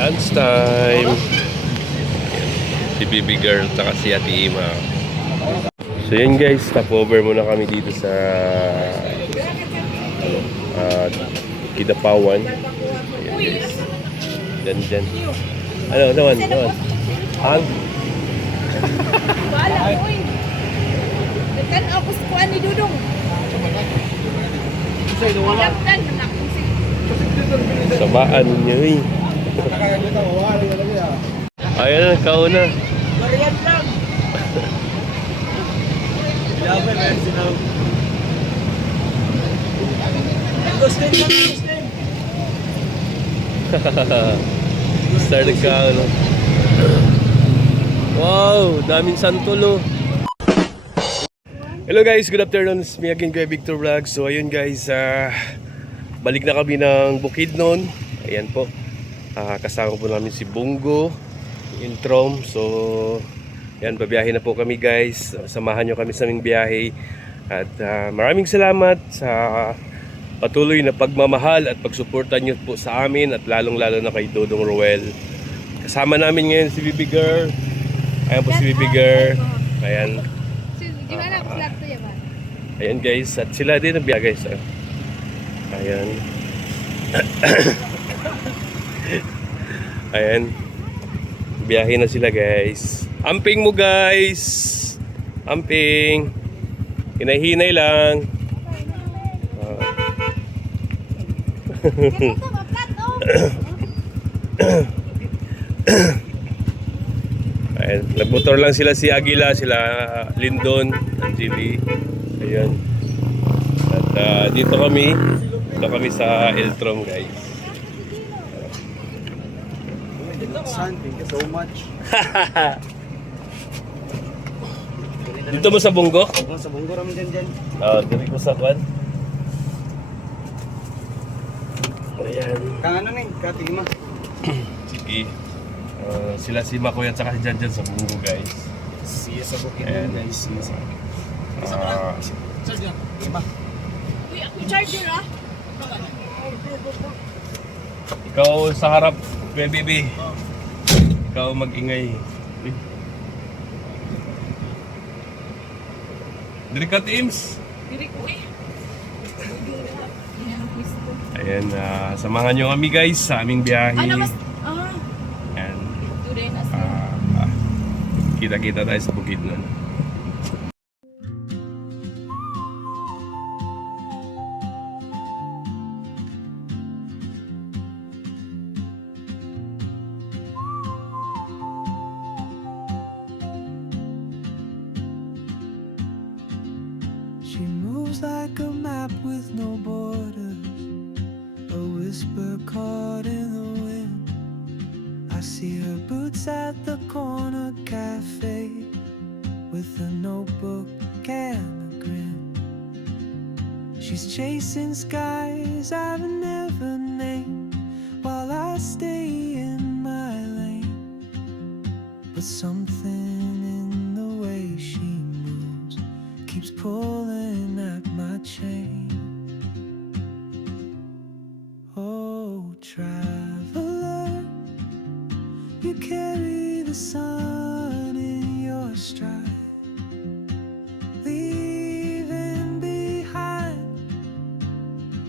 Lunchtime. Si Baby Girl at si Ate Ima. So yun guys, stopover muna kami dito sa Kidapawan. Ayan guys. Dyan. Ano naman? Ang? Wala, uy. Nagtanaw ko sa kuhaan ni Dudong. Laptan, nakong si... Sabaan niyo eh. Ayan, kauna. Marian lang. Ilaban na yung sinaw. Gustin lang, gustin. Started ka, ano? Wow, daming santulo. Hello guys, good afternoon. It's me again, Kuya Victor Vlog. So ayun guys, balik na kami ng Bukidnon. Ayan po. Kasama po namin si Bungo, Introm. So ayan, babiyahe na po kami guys. Samahan nyo kami sa aming biyahe. At maraming salamat sa patuloy na pagmamahal at pagsuporta nyo po sa amin. At lalong lalo na kay Dodong Roel. Kasama namin ngayon si Baby Girl. Ayan po si Baby Girl. Ayan. Gimana ako flat to yan ba? Ayan guys. At sila din ang biyahe guys. Ayan. Ayan. Biyahe na sila guys. Amping mo guys. Amping. Hinay-hinay lang. Ayan, nagmotor lang sila si Agila, sila Lindon, Angeli. Ayan. At dito kami sa Eltrom guys. Son, thank you so much. Dito mo sa Bungo? Sa Bungo ramen dyan. Dito ko sa Kwan. Ayan. Kang ano ning, katigma. Sige. Sila si Mako yan saka si Janjan sa Bungo guys. Siya sa bukid Ayan. guys. Siya. Charger. Iba. Uy, ako charger ah. Ikaw sa harap, Kuya Bibi. Ikaw mag-ingay. Uy. Diri ka, Teams. Diri ko eh. Ayan, samahan nyo kami guys sa aming biyahe. Ano mas... Ayan. Today na siya. Kita-kita tayo sa Bukidnon. She moves like a map with no borders, a whisper caught in the wind. I see her boots at the corner cafe with a notebook and a grin. She's chasing skies I've never named while I stay in my lane. But something in the way she moves keeps pulling at my chain. Oh, traveler, you carry the sun in your stride, leaving behind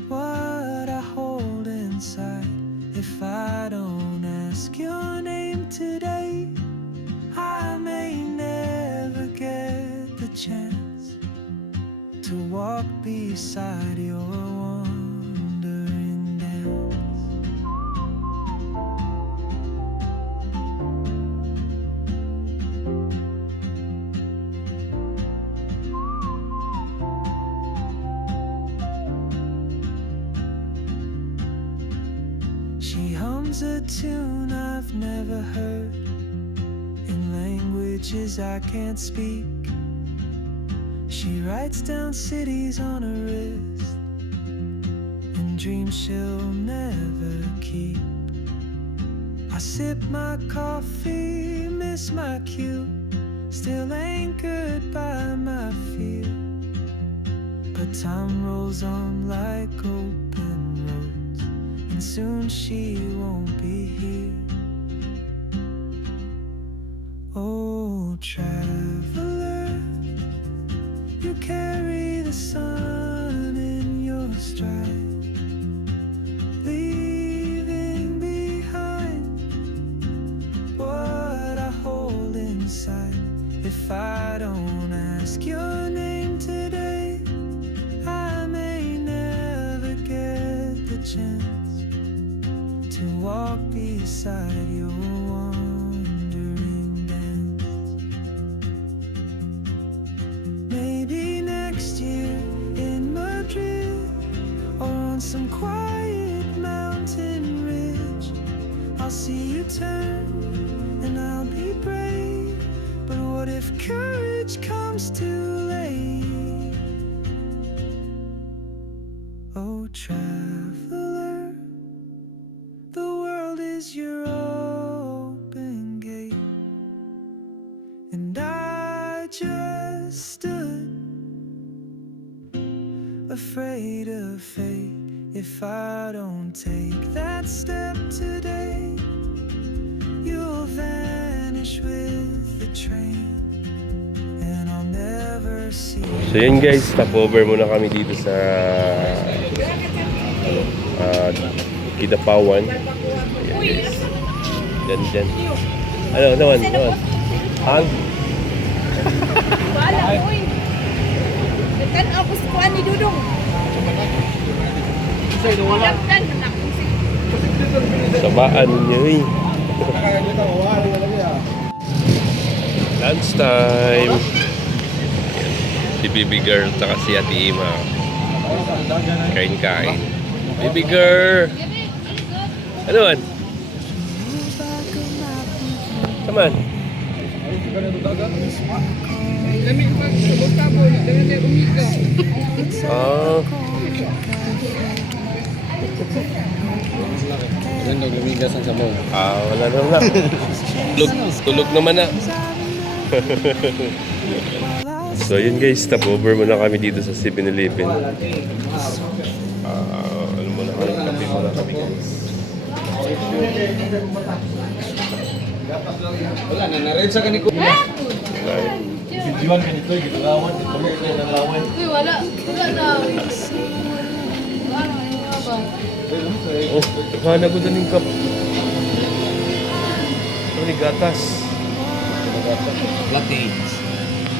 what I hold inside. If I don't ask your name today, I may never get the chance to walk beside your wandering dance. She hums a tune I've never heard in languages I can't speak. She writes down cities on her wrist and dreams she'll never keep. I sip my coffee, miss my cue, still anchored by my fear. But time rolls on like open roads, and soon she won't be here. Oh, traveler, you carry the sun in your stride, leaving behind what I hold inside. If I don't ask your name today, I may never get the chance to walk beside your wandering dance. Maybe next year in Madrid, or on some quiet mountain ridge, I'll see you turn and I'll be brave. But what if courage comes too late? Oh, traveler, the world is your open gate, and I just stood afraid of fate. If I don't take that step today, you'll vanish with the train, and I'll never see So yun guys, stopover muna kami dito sa Kidapawan. Dyan. Ano naman? Hang? Wala, uy. Nagtanaw ko sa kuan ni Dudong. Nagtan na ako si Sabaan nyo eh. Lunch time. Si Baby Girl taka si Ate Ima. Kain. Baby Girl! Ano man? Saman? Ah. Wala na. Tulog naman na. So yun guys, stopover muna kami dito sa 7-Eleven. Ano muna kami, kape muna kami guys. Wala na, narin sa kaniko. Videoan ka nito, gitulawan, itulog na yung lawan. Uy, wala na. Oh, kaya ko daling kap. Ito ni gatas.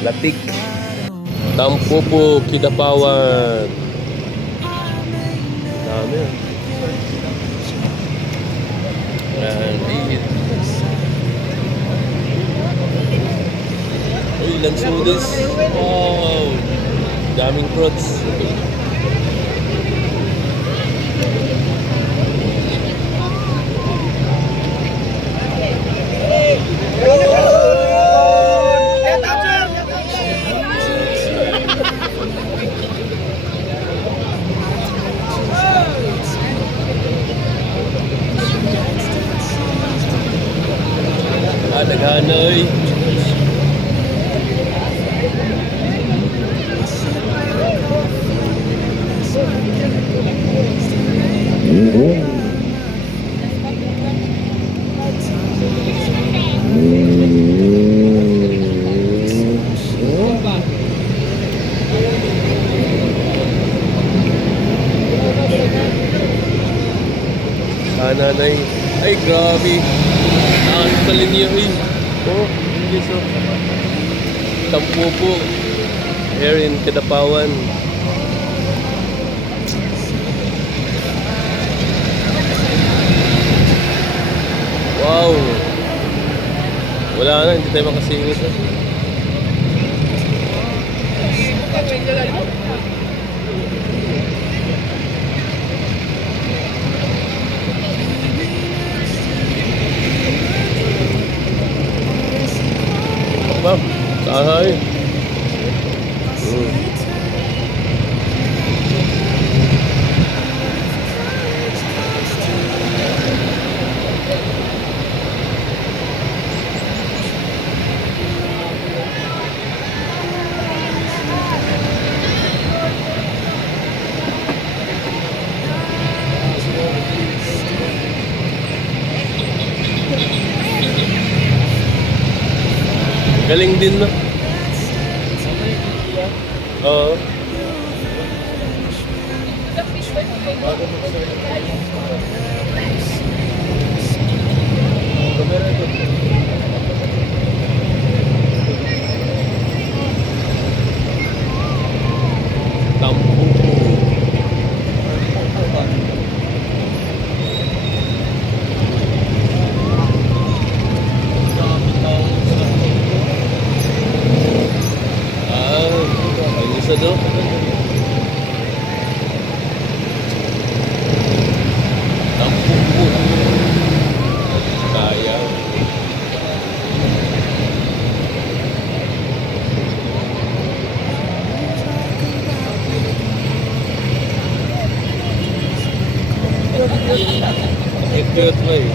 Latik. Tampopo, Kidapawan. Dami yan. Yan, init. Uy, lansudes. Wow. Daming fruits. Naghanoy. Nanay. Ay, grabe. Nakakalin niya eh. Oh, hindi so. Tampopo. Here in Kidapawan. Wow. Wala na, hindi tayo makasingit. Ma'am, sahay. Galing din, no? Oo. Tampo. Ang isa do. Tampo po. Kaya. Cute mo eh.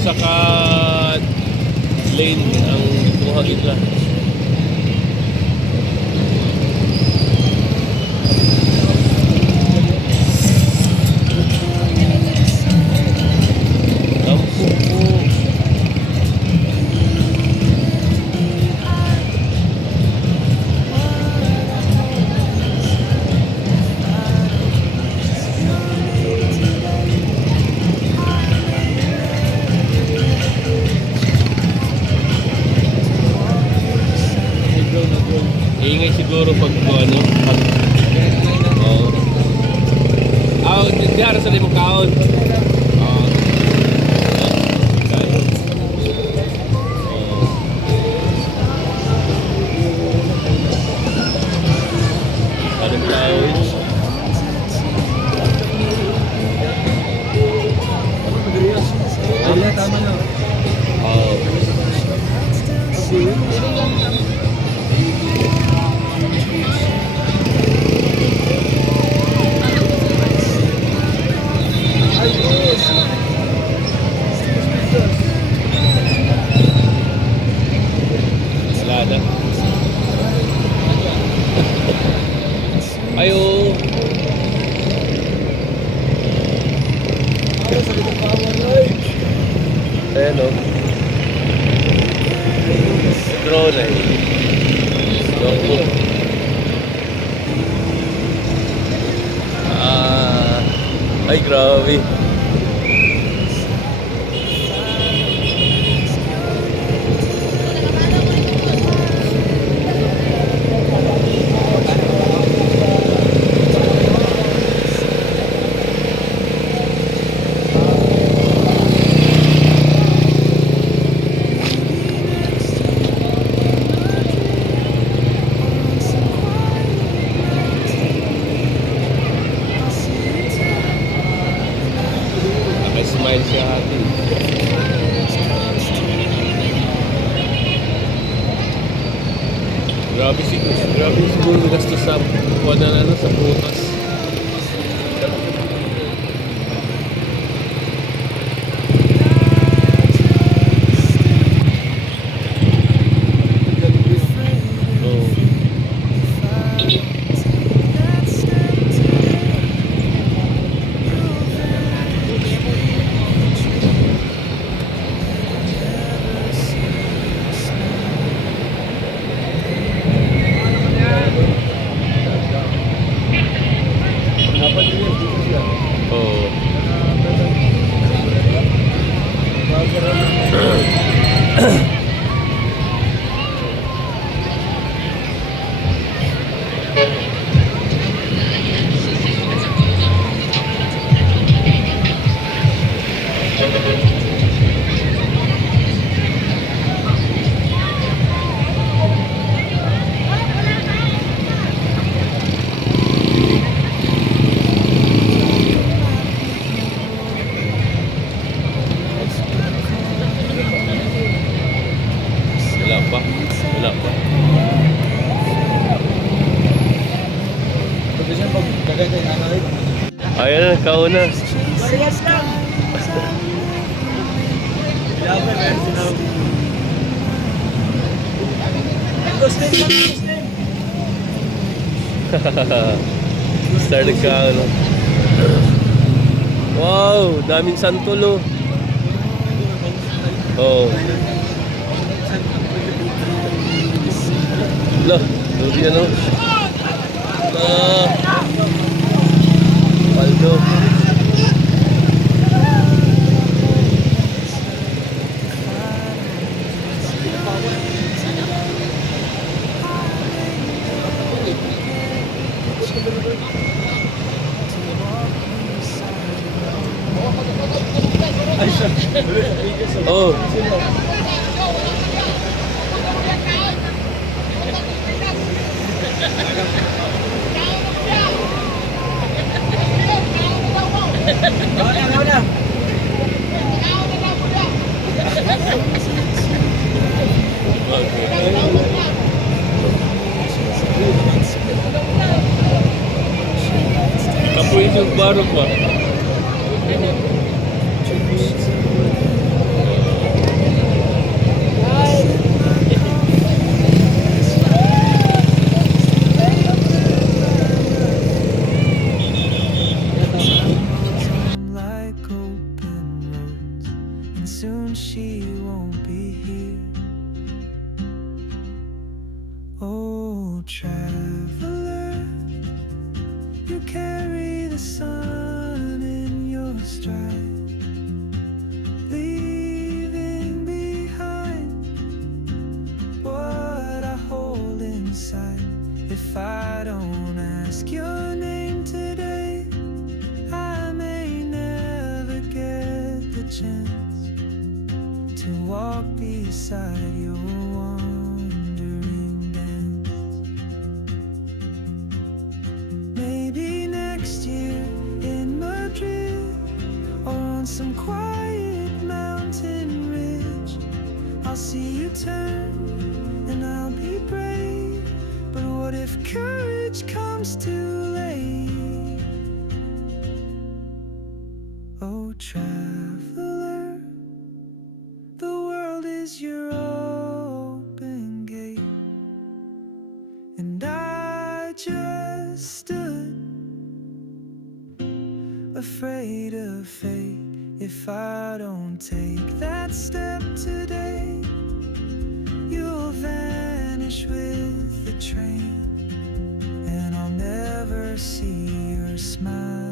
Saka lane ang kuha nila. Tampo po. Iingay siguro pag ano, pag oo. Diyan sa limang kaon. Oo. Kaya. Oo. Anong kaon? Ay, tama na. Oo. Wala na. Ayo. Ayan o. Drone eh. Notebook. Ay grabe. Nakasmile siya atin. Grabe siguro gastos sa kuha na ano, sa prutas. Wala pa. Ayan na, kauna. Parehas lang. Sinabi, meron sinabi. Gustin mo, gustin. Started ka, ano? Wow, daming santol, oh. Oh. Lah, lubi ano? Ah. Paldo. Oh. Kapoy yung barok ba? like open roads, and soon she won't be here. Oh, traveler, you carry the sun in your stride, leaving behind what I hold inside. If I don't ask your name today, I may never get the chance to walk beside your wandering dance. Maybe next year in Madrid, or on some quiet mountain ridge, I'll see you turn and I'll be brave. But what if courage comes too late? Oh, traveler, the world is your open gate, and I just stood afraid of fate. If I don't take that step today, you'll vanish with the train, and I'll never see your smile